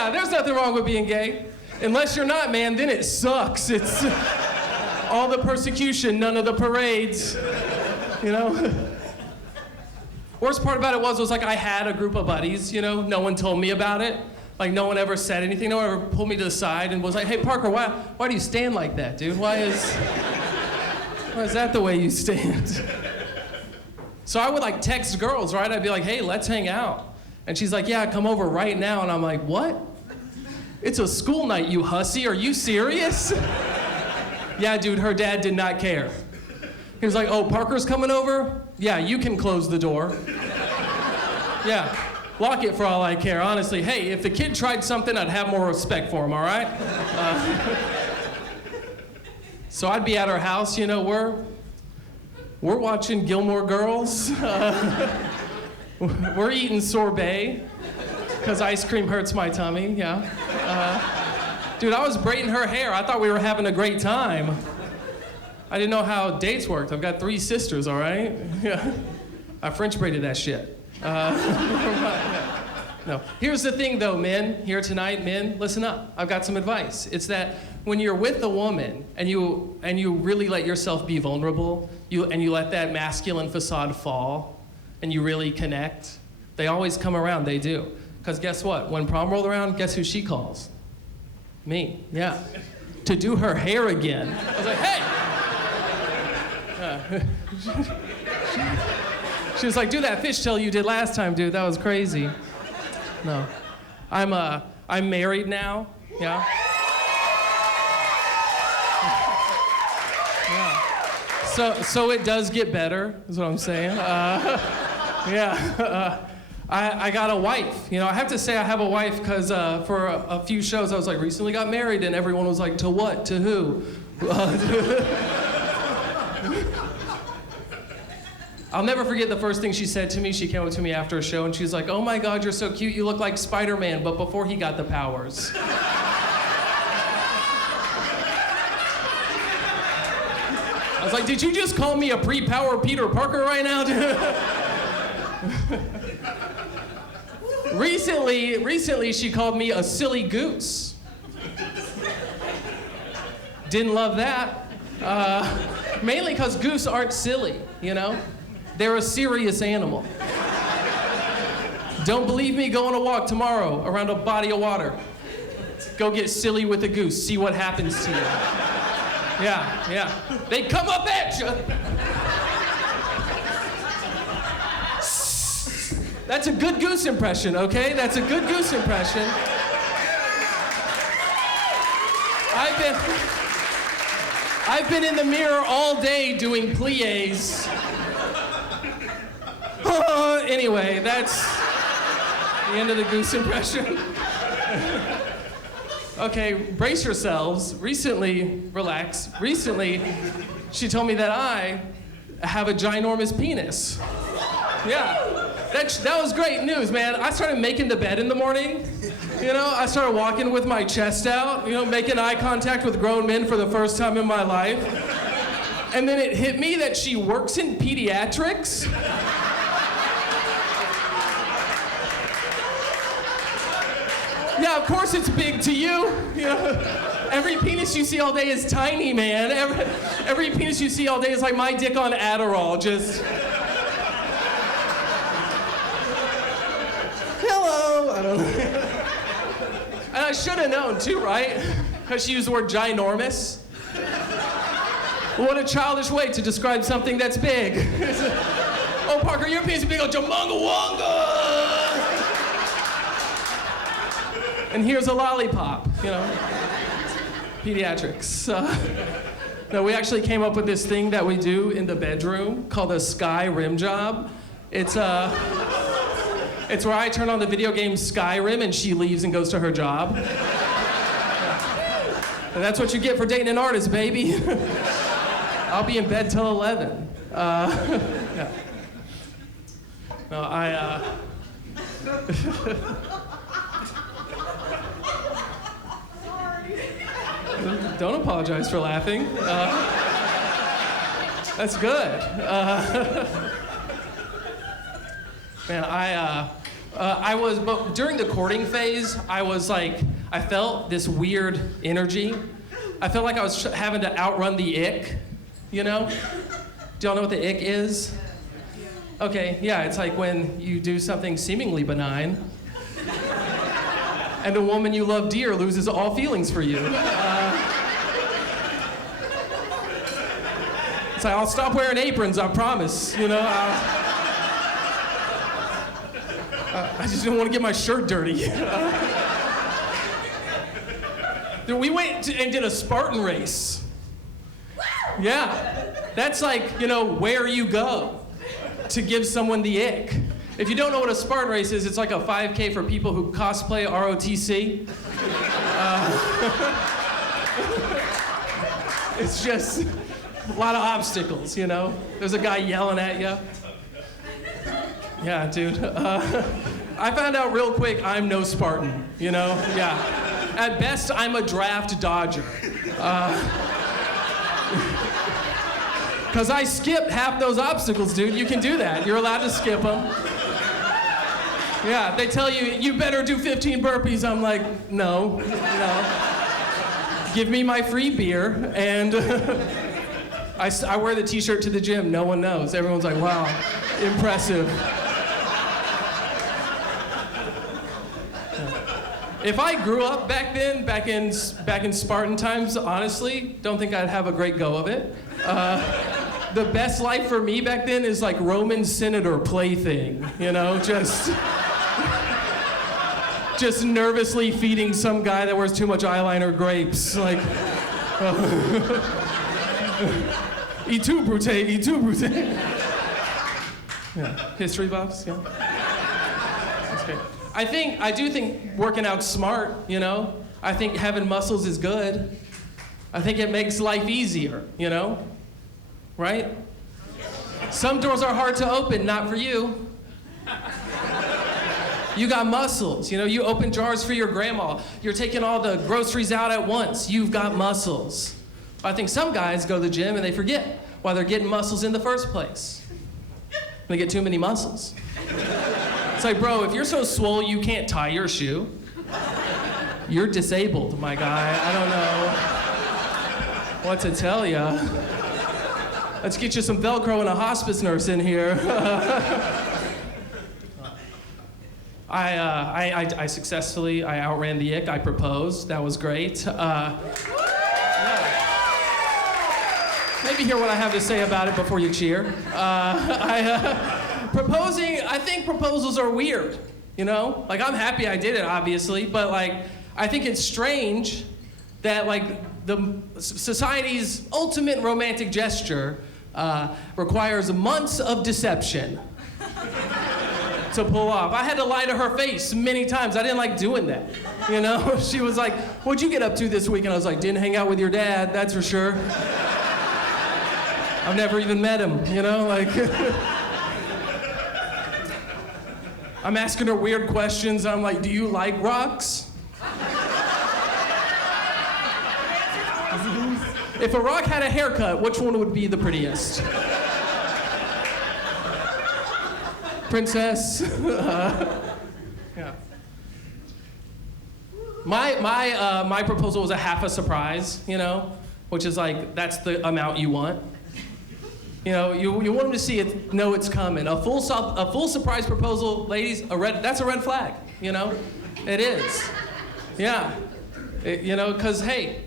yeah, there's nothing wrong with being gay. Unless you're not, man, then it sucks. It's all the persecution, none of the parades, you know? Worst part about it was like I had a group of buddies, you know? No one told me about it. Like, no one ever said anything. No one ever pulled me to the side and was like, hey, Parker, why do you stand like that, dude? Why is that the way you stand? So I would, like, text girls, right? I'd be like, hey, let's hang out. And she's like, yeah, come over right now. And I'm like, what? It's a school night, you hussy. Are you serious? Yeah, dude, her dad did not care. He was like, oh, Parker's coming over? Yeah, you can close the door. Yeah, lock it for all I care, honestly. Hey, if the kid tried something, I'd have more respect for him, all right? So I'd be at her house, you know, we're watching Gilmore Girls. We're eating sorbet, because ice cream hurts my tummy, yeah. Dude, I was braiding her hair. I thought we were having a great time. I didn't know how dates worked. I've got 3 sisters, all right? Yeah. I French braided that shit. No. Here's the thing, though, men. Here tonight, men, listen up. I've got some advice. It's that when you're with a woman and you really let yourself be vulnerable, and you let that masculine facade fall, and you really connect, they always come around. They do. Because guess what? When prom rolled around, guess who she calls? Me. Yeah. To do her hair again. I was like, hey. She was like, do that fishtail you did last time, dude. That was crazy. No. I'm married now. Yeah. Yeah. So it does get better, is what I'm saying. Yeah. I got a wife. You know, I have to say I have a wife because for a few shows I was like, recently got married, and everyone was like, to what? To who? I'll never forget the first thing she said to me. She came up to me after a show and she was like, oh my God, you're so cute. You look like Spider-Man, but before he got the powers. I was like, did you just call me a pre-power Peter Parker right now? Recently she called me a silly goose. Didn't love that. Mainly because goose aren't silly, you know? They're a serious animal. Don't believe me? Go on a walk tomorrow around a body of water. Go get silly with a goose. See what happens to you. Yeah. They come up at you. That's a good goose impression, okay? That's a good goose impression. I've been in the mirror all day doing pliés. Anyway, that's the end of the goose impression. Okay, brace yourselves. Relax. Recently, she told me that I have a ginormous penis. Yeah, that was great news, man. I started making the bed in the morning. You know, I started walking with my chest out, you know, making eye contact with grown men for the first time in my life. And then it hit me that she works in pediatrics. Yeah, of course it's big to you. You know, every penis you see all day is tiny, man. Every penis you see all day is like my dick on Adderall, just... Hello, I don't know. And I should have known too, right? Because she used the word ginormous. What a childish way to describe something that's big. Oh, Parker, your penis is big, oh, Jamunga Wonga! And here's a lollipop, you know. Pediatrics. No, we actually came up with this thing that we do in the bedroom called a sky rim job. It's where I turn on the video game Skyrim and she leaves and goes to her job. And that's what you get for dating an artist, baby. I'll be in bed till 11. Yeah. No, Don't apologize for laughing. That's good. Man, But during the courting phase, I felt this weird energy. I felt like I was having to outrun the ick, you know? Do y'all know what the ick is? Okay, yeah, it's like when you do something seemingly benign, and a woman you love dear loses all feelings for you. It's like, I'll stop wearing aprons, I promise, you know? I just don't want to get my shirt dirty. We went and did a Spartan race. Yeah, that's like, you know, where you go to give someone the ick. If you don't know what a Spartan race is, it's like a 5K for people who cosplay ROTC. It's just a lot of obstacles, you know? There's a guy yelling at you. Yeah, dude. I found out real quick I'm no Spartan, you know? Yeah. At best, I'm a draft dodger. Because I skipped half those obstacles, dude. You can do that. You're allowed to skip them. Yeah, they tell you, you better do 15 burpees. I'm like, no. Give me my free beer, and I wear the t-shirt to the gym. No one knows. Everyone's like, wow, impressive. If I grew up back then, back in Spartan times, honestly, don't think I'd have a great go of it. The best life for me back then is like Roman senator plaything, you know, just nervously feeding some guy that wears too much eyeliner grapes, like, eat too, Brute, eat too, Brute. Yeah, history buffs, yeah. That's great. I do think working out's smart, you know? I think having muscles is good. I think it makes life easier, you know? Right? Some doors are hard to open, not for you. You got muscles, you know? You open jars for your grandma. You're taking all the groceries out at once. You've got muscles. I think some guys go to the gym and they forget why they're getting muscles in the first place. They get too many muscles. It's like, bro, if you're so swole you can't tie your shoe, you're disabled, my guy. I don't know what to tell ya. Let's get you some Velcro and a hospice nurse in here. I successfully outran the ick. I proposed. That was great. Yeah. Maybe hear what I have to say about it before you cheer. Proposing, I think proposals are weird, you know? Like, I'm happy I did it, obviously, but like, I think it's strange that like the society's ultimate romantic gesture requires months of deception to pull off. I had to lie to her face many times. I didn't like doing that, you know? She was like, what'd you get up to this week? And I was like, didn't hang out with your dad, that's for sure. I've never even met him, you know? Like, I'm asking her weird questions. I'm like, do you like rocks? If a rock had a haircut, which one would be the prettiest? Princess? Yeah. My proposal was a half a surprise, you know, which is like, that's the amount you want. You know, you want them to see it, know it's coming. A full surprise proposal, ladies, that's a red flag, you know? It is. Yeah. You know, because, hey,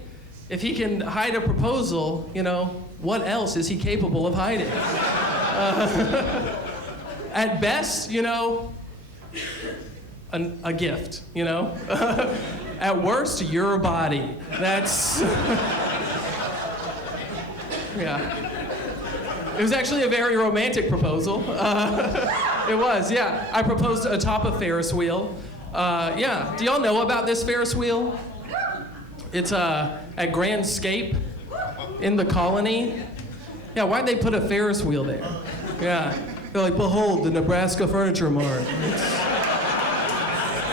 if he can hide a proposal, you know, what else is he capable of hiding? At best, you know, a gift, you know? At worst, your body. That's... Yeah. It was actually a very romantic proposal. It was, yeah. I proposed atop a Ferris wheel. Yeah, do y'all know about this Ferris wheel? It's at Grand Scape in the Colony. Yeah, why'd they put a Ferris wheel there? Yeah, they're like, behold, the Nebraska Furniture Mart.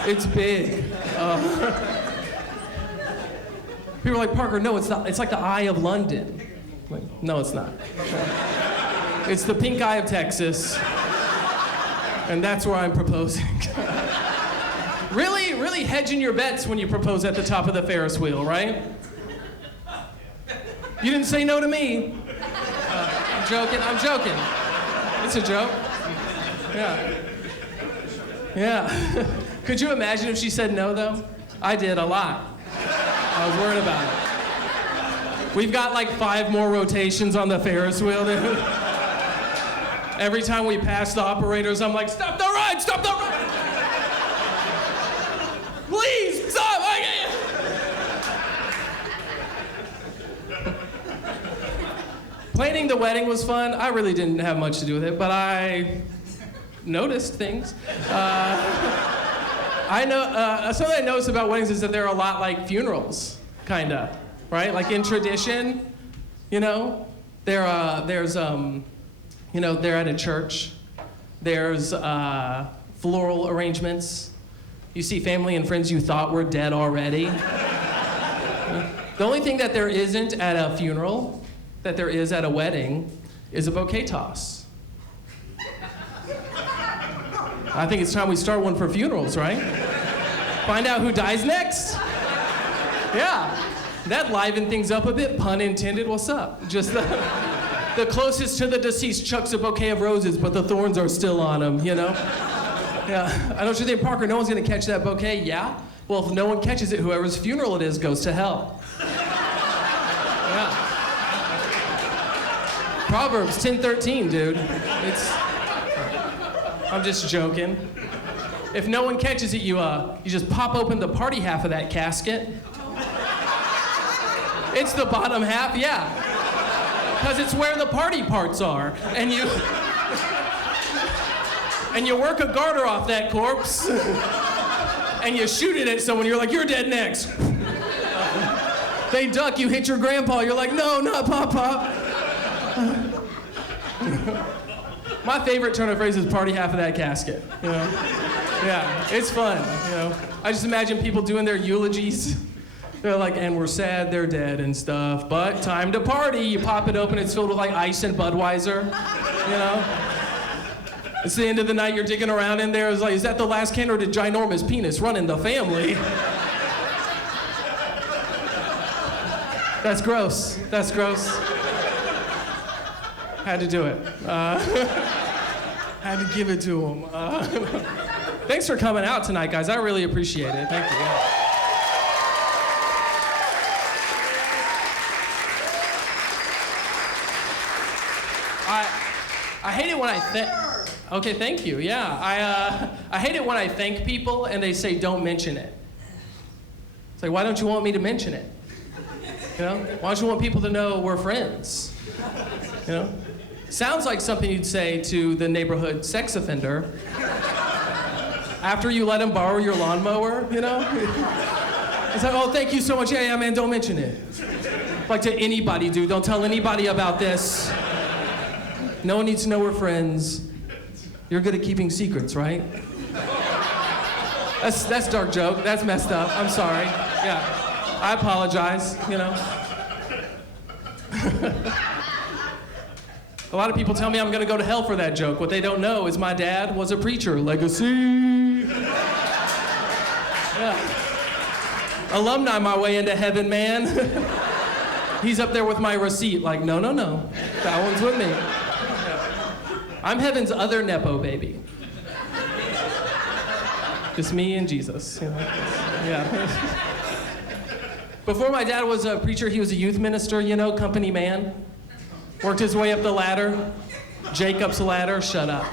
It's big. People are like, Parker, no, it's not. It's like the Eye of London. Like, no, it's not. It's the pink eye of Texas, and that's where I'm proposing. really hedging your bets when you propose at the top of the Ferris wheel, right? You didn't say no to me. I'm joking. It's a joke. Yeah. Yeah. Could you imagine if she said no, though? I did a lot. I was worried about it. We've got like 5 more rotations on the Ferris wheel, dude. Every time we pass the operators, I'm like, stop the ride, stop the ride! Please, stop! Planning the wedding was fun. I really didn't have much to do with it, but I noticed things. I know, something I noticed about weddings is that they're a lot like funerals, kinda, right? Like in tradition, you know, they're at a church. There's floral arrangements. You see family and friends you thought were dead already. The only thing that there isn't at a funeral, that there is at a wedding, is a bouquet toss. I think it's time we start one for funerals, right? Find out who dies next. Yeah, that livened things up a bit, pun intended, what's up? Just the closest to the deceased chucks a bouquet of roses, but the thorns are still on him, you know? Yeah, I don't you think, Parker, no one's gonna catch that bouquet? Yeah? Well, if no one catches it, whoever's funeral it is goes to hell. Yeah. Proverbs 10:13, dude. I'm just joking. If no one catches it, you just pop open the party half of that casket. It's the bottom half, yeah. Because it's where the party parts are. And you work a garter off that corpse. And you shoot it at someone, you're like, you're dead next. They duck, you hit your grandpa, you're like, no, not Papa. My favorite turn of phrase is party half of that casket, you know? Yeah, it's fun, you know? I just imagine people doing their eulogies. They're like, and we're sad they're dead and stuff, but time to party. You pop it open, it's filled with like ice and Budweiser, you know? It's the end of the night, you're digging around in there. It's like, is that the last can or did ginormous penis run in the family? That's gross, that's gross. Had to do it. Had to give it to him. Thanks for coming out tonight, guys. I really appreciate it. Thank you. I hate it when I think. Okay, thank you. Yeah, I hate it when I thank people and they say don't mention it. It's like, why don't you want me to mention it? You know, why don't you want people to know we're friends? You know. Sounds like something you'd say to the neighborhood sex offender after you let him borrow your lawnmower, you know? It's like, oh, thank you so much. Yeah, man, don't mention it. Like to anybody, dude, don't tell anybody about this. No one needs to know we're friends. You're good at keeping secrets, right? That's a dark joke. That's messed up. I'm sorry. Yeah, I apologize, you know? A lot of people tell me I'm gonna go to hell for that joke. What they don't know is my dad was a preacher. Legacy. Yeah. Alumni my way into heaven, man. He's up there with my receipt, like, no. That one's with me. Yeah. I'm heaven's other Nepo baby. Just me and Jesus, you know? Yeah. Before my dad was a preacher, he was a youth minister, you know, company man. Worked his way up the ladder. Jacob's ladder, shut up.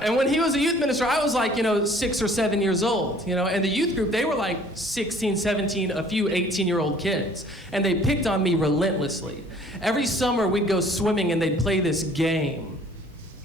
And when he was a youth minister, I was like, 6 or 7 years old, and the youth group, they were like 16, 17, a few 18-year-old kids. And they picked on me relentlessly. Every summer we'd go swimming and they'd play this game.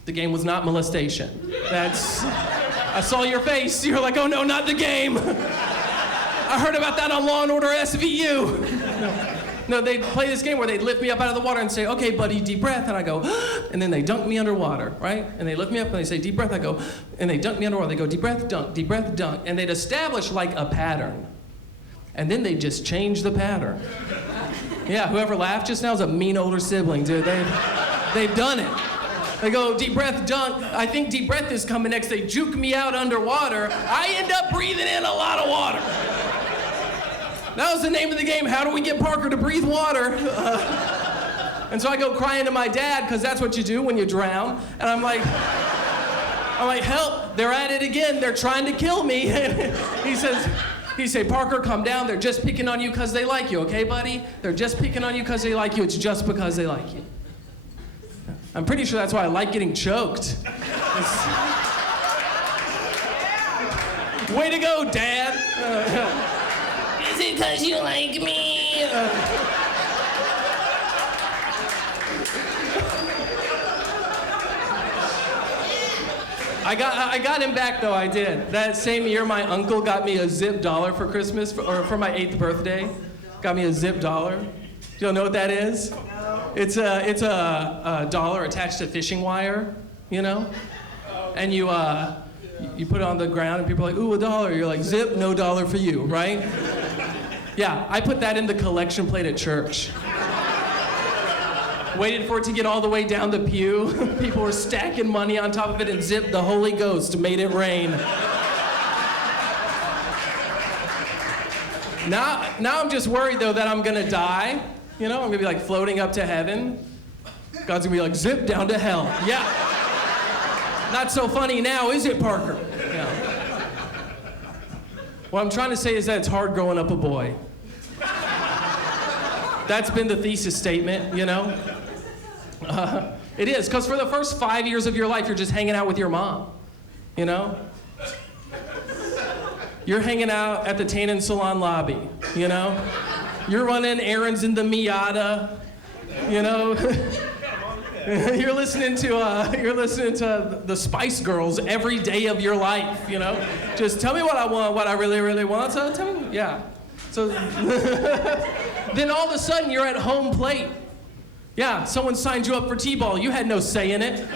The game was not molestation. I saw your face. You're like, oh no, not the game. I heard about that on Law and Order SVU. No, they'd play this game where they'd lift me up out of the water and say, okay, buddy, deep breath. And I go, and then they dunk me underwater, right? And they lift me up and they say, deep breath. I go, and they dunk me underwater. They go, deep breath, dunk, deep breath, dunk. And they'd establish like a pattern. And then they'd just change the pattern. Yeah, whoever laughed just now is a mean older sibling, dude. They've done it. They go, deep breath, dunk. I think deep breath is coming next. They juke me out underwater. I end up breathing in a lot of water. That was the name of the game. How do we get Parker to breathe water? And so I go crying to my dad, because that's what you do when you drown. And I'm like, help, they're at it again. They're trying to kill me. And he said, Parker, calm down. They're just picking on you because they like you, okay, buddy? They're just picking on you because they like you. It's just because they like you. I'm pretty sure that's why I like getting choked. Way to go, Dad. Is it because you like me? I got him back, though, I did. That same year, my uncle got me a zip dollar for Christmas, or for my 8th birthday. Got me a zip dollar. You don't know what that is? It's a dollar attached to fishing wire, you know? And you put it on the ground and people are like, ooh, a dollar. You're like, zip, no dollar for you, right? Yeah, I put that in the collection plate at church. Waited for it to get all the way down the pew. People were stacking money on top of it, and zip, the Holy Ghost made it rain. Now I'm just worried, though, that I'm gonna die. You know, I'm gonna be like floating up to heaven. God's gonna be like, zip down to hell. Yeah. Not so funny now, is it, Parker? Yeah. What I'm trying to say is that it's hard growing up a boy. That's been the thesis statement, you know? It is, because for the first 5 years of your life, you're just hanging out with your mom, you know? You're hanging out at the Tannen Salon lobby, you know? You're running errands in the Miata, you know? You're listening to the Spice Girls every day of your life, you know? Just tell me what I want, what I really, really want. So tell me, yeah. So then all of a sudden you're at home plate. Yeah, someone signed you up for T-ball. You had no say in it.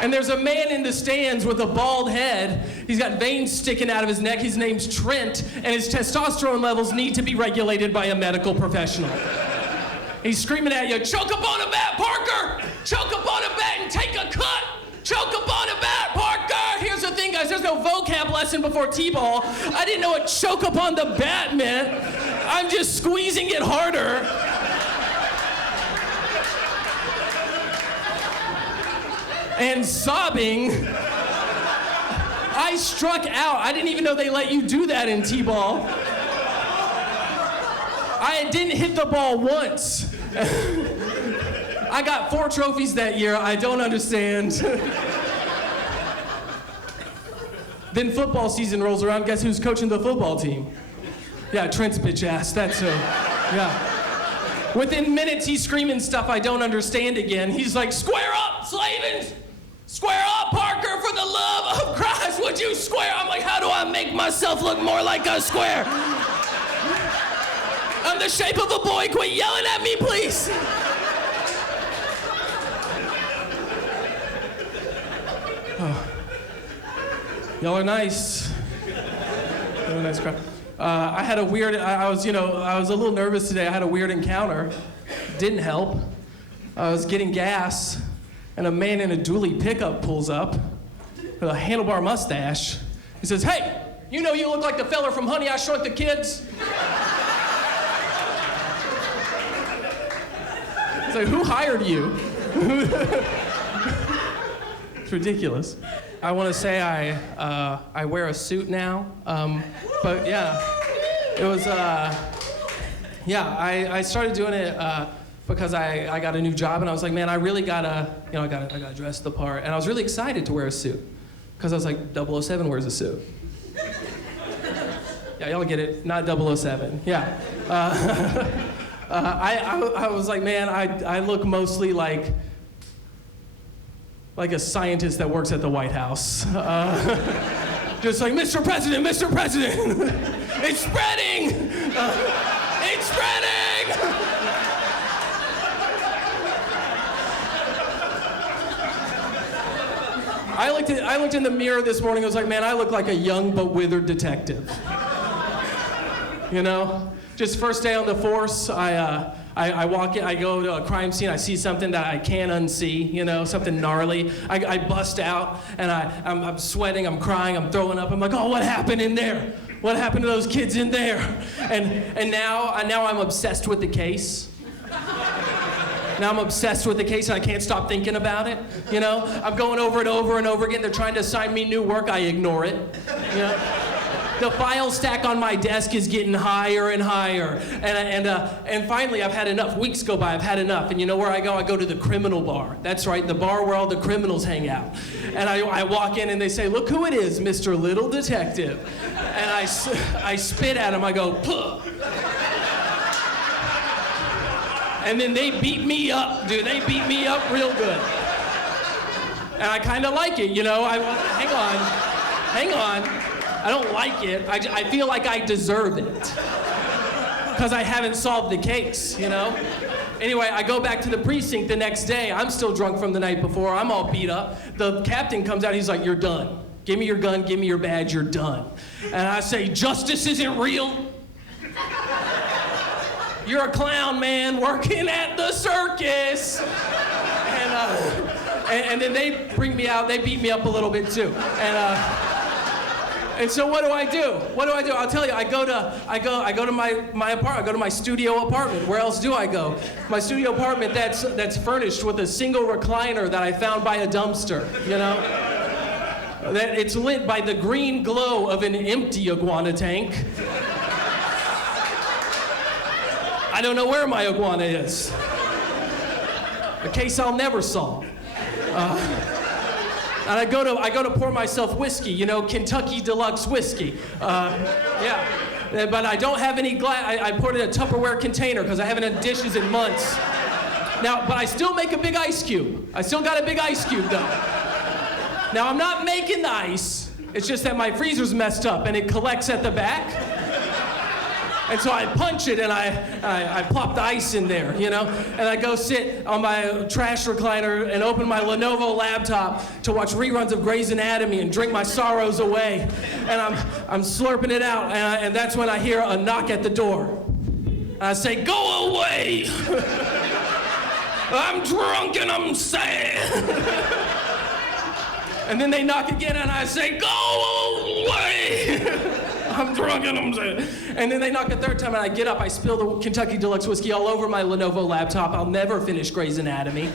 And there's a man in the stands with a bald head. He's got veins sticking out of his neck. His name's Trent, and his testosterone levels need to be regulated by a medical professional. He's screaming at you, choke up on a bat, Parker! Choke up on a bat and take a cut! Choke up on a bat, Parker! Here's the thing, guys, there's no vocab lesson before T-ball. I didn't know what choke up on the bat meant. I'm just squeezing it harder. And sobbing. I struck out. I didn't even know they let you do that in T-ball. I didn't hit the ball once. I got 4 trophies that year. I don't understand. Then football season rolls around. Guess who's coaching the football team? Yeah, Trent's bitch ass. That's so. Yeah. Within minutes, he's screaming stuff I don't understand again. He's like, square up, Slavens! Square up, Parker, for the love of Christ, would you square? I'm like, how do I make myself look more like a square? I'm the shape of a boy, quit yelling at me, please. Oh. Y'all are nice. Y'all are nice crowd. I had a weird, I was a little nervous today. I had a weird encounter. Didn't help. I was getting gas, and a man in a dually pickup pulls up with a handlebar mustache. He says, hey, you know you look like the fella from Honey, I Shrunk the Kids. It's like, who hired you? It's ridiculous. I want to say I wear a suit now, but yeah, it was, I started doing it because I got a new job, and I was like, man, I really gotta dress the part, and I was really excited to wear a suit, because I was like, 007 wears a suit. Yeah, y'all get it, not 007, yeah. I was like, man, I look mostly like a scientist that works at the White House. Just like, Mr. President, Mr. President, it's spreading! It's spreading! I looked in the mirror this morning, I was like, man, I look like a young but withered detective. You know? Just first day on the force, I I walk in, I go to a crime scene, I see something that I can't unsee, you know, something gnarly. I bust out, and I'm sweating, I'm crying, I'm throwing up. I'm like, oh, what happened in there? What happened to those kids in there? And now I'm obsessed with the case. Now I'm obsessed with the case, and I can't stop thinking about it, you know? I'm going over it over and over again. They're trying to assign me new work. I ignore it, you know? The file stack on my desk is getting higher and higher. And finally, I've had enough. Weeks go by, I've had enough. And you know where I go? I go to the criminal bar. That's right, the bar where all the criminals hang out. And I walk in, and they say, look who it is, Mr. Little Detective. And I spit at him. I go, puh. And then they beat me up, dude. They beat me up real good. And I kind of like it, you know? Hang on. I don't like it. I feel like I deserve it. Because I haven't solved the case, you know? Anyway, I go back to the precinct the next day. I'm still drunk from the night before. I'm all beat up. The captain comes out. He's like, you're done. Give me your gun. Give me your badge. You're done. And I say, justice isn't real. You're a clown, man, working at the circus. And then they bring me out. They beat me up a little bit too. And so what do I do? I'll tell you. I go to my apartment. I go to my studio apartment. Where else do I go? My studio apartment that's furnished with a single recliner that I found by a dumpster. You know, that it's lit by the green glow of an empty iguana tank. I don't know where my iguana is. A case I'll never solve. And I go to pour myself whiskey, you know, Kentucky Deluxe whiskey. Yeah, but I don't have any glass. I poured it in a Tupperware container because I haven't had dishes in months. Now, but I still make a big ice cube. I still got a big ice cube though. Now I'm not making the ice. It's just that my freezer's messed up and it collects at the back. And so I punch it and I plop the ice in there, you know? And I go sit on my trash recliner and open my Lenovo laptop to watch reruns of Grey's Anatomy and drink my sorrows away. And I'm slurping it out, and that's when I hear a knock at the door. And I say, go away! I'm drunk and I'm sad. And then they knock again and I say, go away! I'm drunk and I'm sad. And then they knock a third time and I get up, I spill the Kentucky Deluxe whiskey all over my Lenovo laptop. I'll never finish Grey's Anatomy.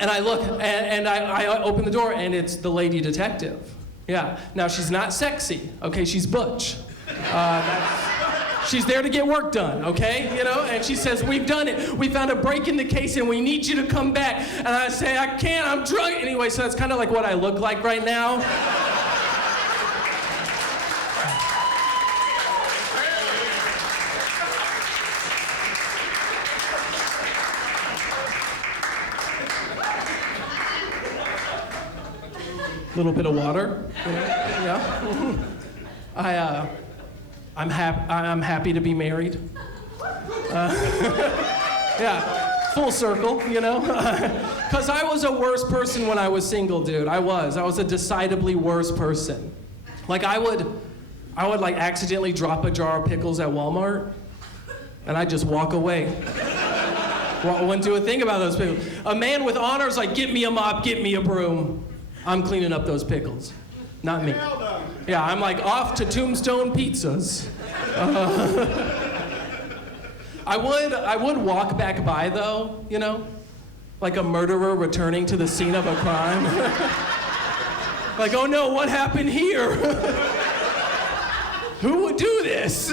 And I look and I open the door and it's the lady detective. Yeah, now she's not sexy, okay, she's butch. She's there to get work done, okay? You know, and she says, we've done it. We found a break in the case and we need you to come back. And I say, I can't, I'm drunk. Anyway, so that's kind of like what I look like right now. A little bit of water, yeah. I'm happy to be married. Yeah, full circle, you know? Because I was a worse person when I was single, dude. I was a decidedly worse person. Like I would like accidentally drop a jar of pickles at Walmart, and I'd just walk away. I wouldn't do a thing about those pickles. A man with honors like, get me a mop, get me a broom. I'm cleaning up those pickles, not me. Yeah, I'm like off to Tombstone Pizzas. I would walk back by though, you know, like a murderer returning to the scene of a crime. Like, oh no, what happened here? Who would do this?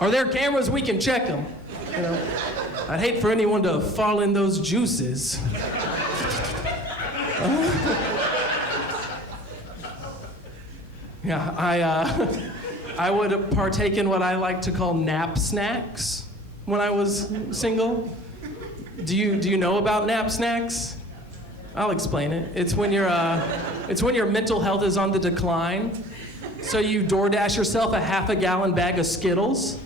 Are there cameras? We can check them. You know, I'd hate for anyone to fall in those juices. Yeah, I would partake in what I like to call nap snacks when I was single. Do you know about nap snacks? I'll explain it. It's when your mental health is on the decline. So you DoorDash yourself a half-a-gallon bag of Skittles,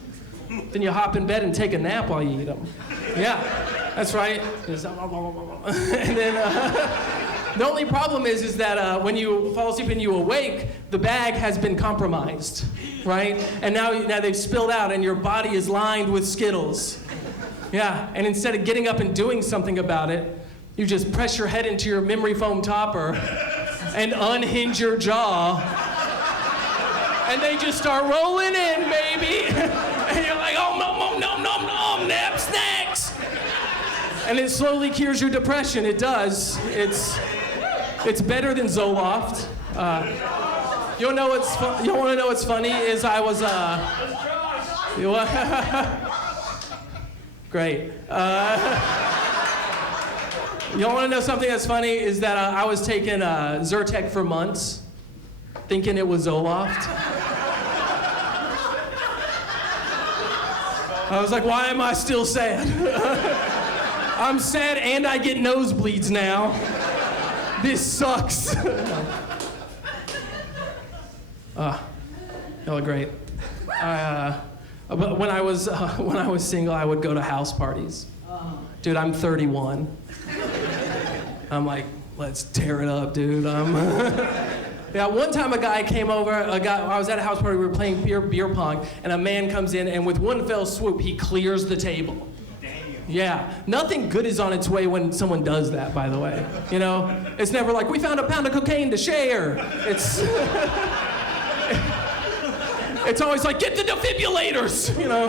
then you hop in bed and take a nap while you eat them. Yeah, that's right. And then The only problem is that when you fall asleep and you awake, the bag has been compromised, right? And now they've spilled out and your body is lined with Skittles. Yeah, and instead of getting up and doing something about it, you just press your head into your memory foam topper and unhinge your jaw. And they just start rolling in, baby. And you're like, oh, nom, nap snacks. And it slowly cures your depression. It does. It's better than Zoloft. You want to know what's funny? Is I was great. You want to know something that's funny? Is that I was taking Zyrtec for months, thinking it was Zoloft. I was like, why am I still sad? I'm sad and I get nosebleeds now. This sucks. Oh, great. But when I was single, I would go to house parties. Dude, I'm 31. I'm like, let's tear it up, dude. Yeah, one time a guy came over, I was at a house party, we were playing beer pong, and a man comes in, and with one fell swoop, he clears the table. Damn. Yeah, nothing good is on its way when someone does that, by the way. You know, it's never like, we found a pound of cocaine to share. It's always like, get the defibrillators, you know.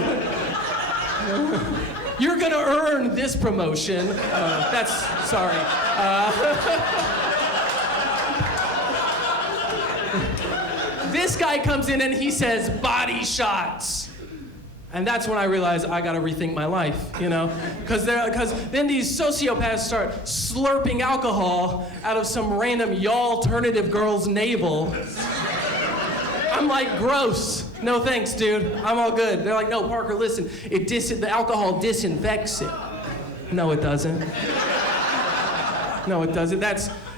You're gonna earn this promotion. Sorry. This guy comes in and he says, body shots. And that's when I realized I gotta rethink my life, you know? Because then these sociopaths start slurping alcohol out of some random y'alternative girl's navel. I'm like, gross. No thanks, dude. I'm all good. They're like, no, Parker, listen. The alcohol disinfects it. No, it doesn't. No, it doesn't.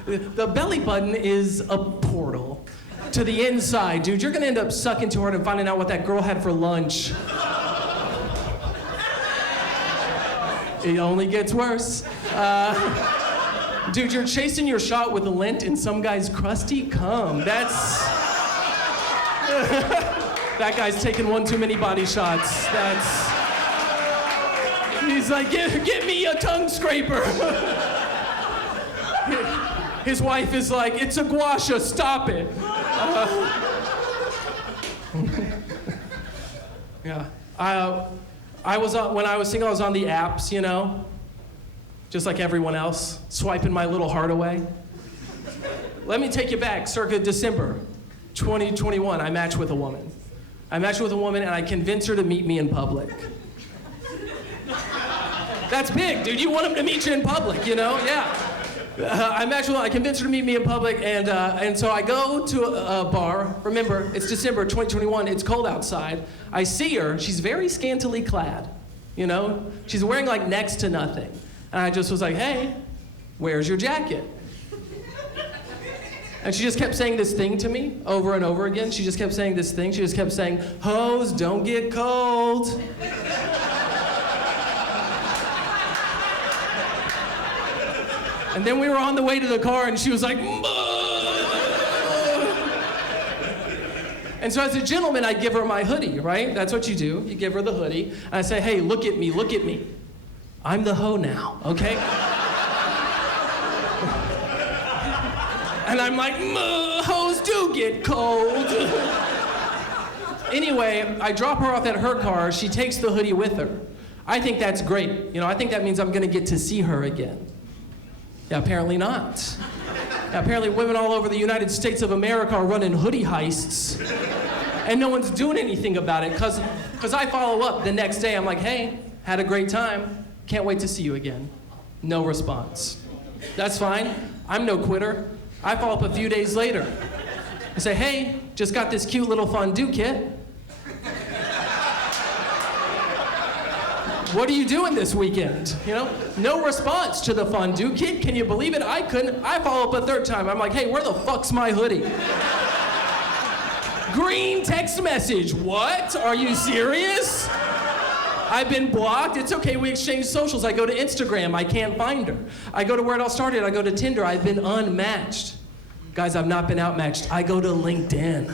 The belly button is a portal to the inside, dude. You're gonna end up sucking too hard and finding out what that girl had for lunch. It only gets worse. Dude, you're chasing your shot with a lint in some guy's crusty cum. That guy's taking one too many body shots. He's like, get me a tongue scraper. His wife is like, it's a gua sha, stop it. Yeah. When I was single, I was on the apps, you know, just like everyone else, swiping my little heart away. Let me take you back, circa December 2021, I matched with a woman. And I convinced her to meet me in public. That's big, dude. You want him to meet you in public, you know? Yeah. I convinced her to meet me in public, and so I go to a bar. Remember, it's December 2021. It's cold outside. I see her. She's very scantily clad, you know? She's wearing like next to nothing. And I just was like, hey, where's your jacket? And she just kept saying this thing to me over and over again. She just kept saying this thing. She just kept saying, hoes don't get cold. And then we were on the way to the car and she was like, and so as a gentleman, I give her my hoodie, right? That's what you do. You give her the hoodie. And I say, hey, look at me, look at me. I'm the hoe now, okay? And I'm like, hoes do get cold. Anyway, I drop her off at her car. She takes the hoodie with her. I think that's great. You know, I think that means I'm gonna get to see her again. Yeah, apparently not. Yeah, apparently women all over the United States of America are running hoodie heists. And no one's doing anything about it, because I follow up the next day. I'm like, hey, had a great time. Can't wait to see you again. No response. That's fine. I'm no quitter. I follow up a few days later. I say, hey, just got this cute little fondue kit. What are you doing this weekend? You know, no response to the fondue kit. Can you believe it? I couldn't. I follow up a third time. I'm like, hey, where the fuck's my hoodie? Green text message. What? Are you serious? I've been blocked. It's okay, we exchange socials. I go to Instagram, I can't find her. I go to where it all started, I go to Tinder, I've been unmatched. Guys, I've not been outmatched. I go to LinkedIn.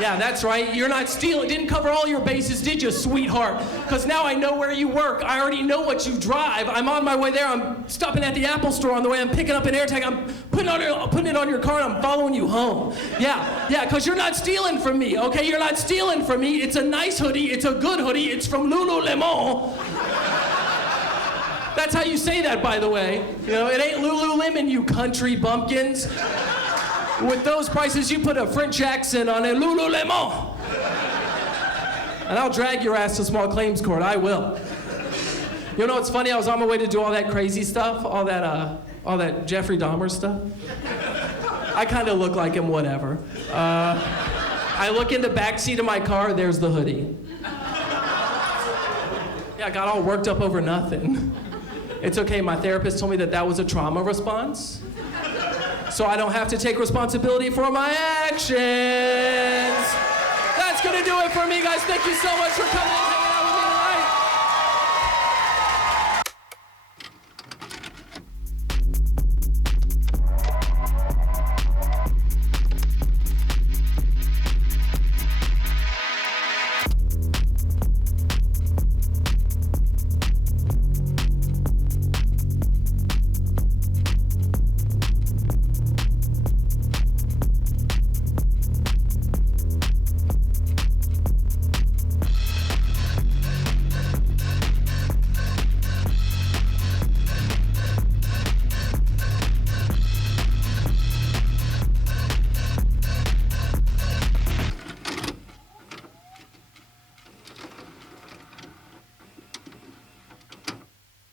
Yeah, that's right. You're not stealing. Didn't cover all your bases, did you, sweetheart? Because now I know where you work. I already know what you drive. I'm on my way there. I'm stopping at the Apple store on the way. I'm picking up an AirTag. I'm putting it on your car, and I'm following you home. Yeah, because you're not stealing from me, okay? You're not stealing from me. It's a nice hoodie. It's a good hoodie. It's from Lululemon. That's how you say that, by the way. You know, it ain't Lululemon, you country bumpkins. With those prices, you put a French accent on a Lululemon. And I'll drag your ass to small claims court, I will. You know what's funny? I was on my way to do all that crazy stuff, all that Jeffrey Dahmer stuff. I kind of look like him, whatever. I look in the backseat of my car, there's the hoodie. Yeah, I got all worked up over nothing. It's okay, my therapist told me that was a trauma response. So I don't have to take responsibility for my actions. That's gonna do it for me, guys. Thank you so much for coming and hanging out.